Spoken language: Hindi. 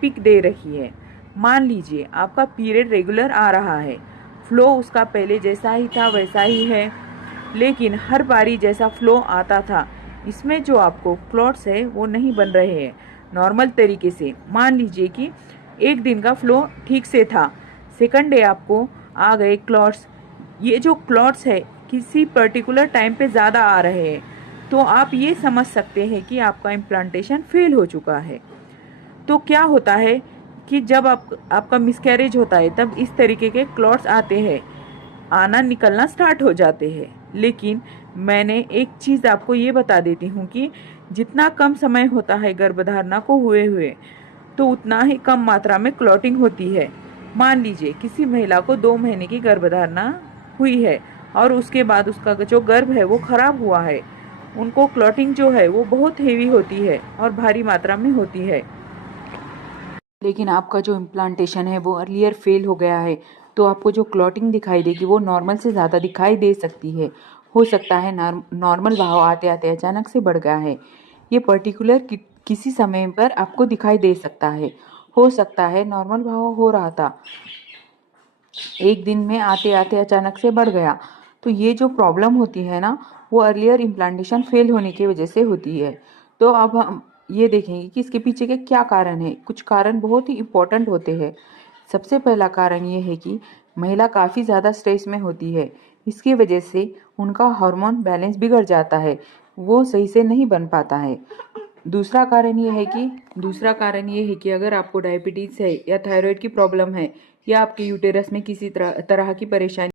पिक दे रही है। मान लीजिए आपका पीरियड रेगुलर आ रहा है, फ्लो उसका पहले जैसा ही था वैसा ही है, लेकिन हर बारी जैसा फ्लो आता था, इसमें जो आपको क्लॉट्स है वो नहीं बन रहे हैं नॉर्मल तरीके से। मान लीजिए कि एक दिन का फ्लो ठीक से था, सेकंड डे आपको आ गए क्लॉट्स। ये जो क्लॉट्स है किसी पर्टिकुलर टाइम पे ज़्यादा आ रहे हैं, तो आप ये समझ सकते हैं कि आपका इम्प्लांटेशन फेल हो चुका है। तो क्या होता है कि जब आपका मिसकैरेज होता है तब इस तरीके के क्लॉट्स आते हैं, आना निकलना स्टार्ट हो जाते हैं। लेकिन मैंने एक चीज़ आपको ये बता देती हूँ कि जितना कम समय होता है गर्भधारणा को हुए हुए, तो उतना ही कम मात्रा में क्लॉटिंग होती है। मान लीजिए किसी महिला को 2 महीने की गर्भधारणा हुई है और उसके बाद उसका जो गर्भ है वो खराब हुआ है, उनको क्लॉटिंग जो है वो बहुत हेवी होती है और भारी मात्रा में होती है। लेकिन आपका जो इम्प्लांटेशन है वो अर्लियर फेल हो गया है, तो आपको जो क्लॉटिंग दिखाई देगी वो नॉर्मल से ज़्यादा दिखाई दे सकती है। हो सकता है नॉर्मल बहाव आते आते अचानक से बढ़ गया है। ये पर्टिकुलर किसी समय पर आपको दिखाई दे सकता है। हो सकता है नॉर्मल बहाव हो रहा था, एक दिन में आते आते अचानक से बढ़ गया। तो ये जो प्रॉब्लम होती है ना, वो अर्लियर इम्प्लांटेशन फेल होने की वजह से होती है। तो अब हम ये देखेंगे कि इसके पीछे के क्या कारण है। कुछ कारण बहुत ही इम्पोर्टेंट होते हैं। सबसे पहला कारण ये है कि महिला काफ़ी ज़्यादा स्ट्रेस में होती है, इसकी वजह से उनका हार्मोन बैलेंस बिगड़ जाता है, वो सही से नहीं बन पाता है। दूसरा कारण ये है कि अगर आपको डायबिटीज़ है या थायराइड की प्रॉब्लम है या आपके यूटेरस में किसी तरह की परेशानी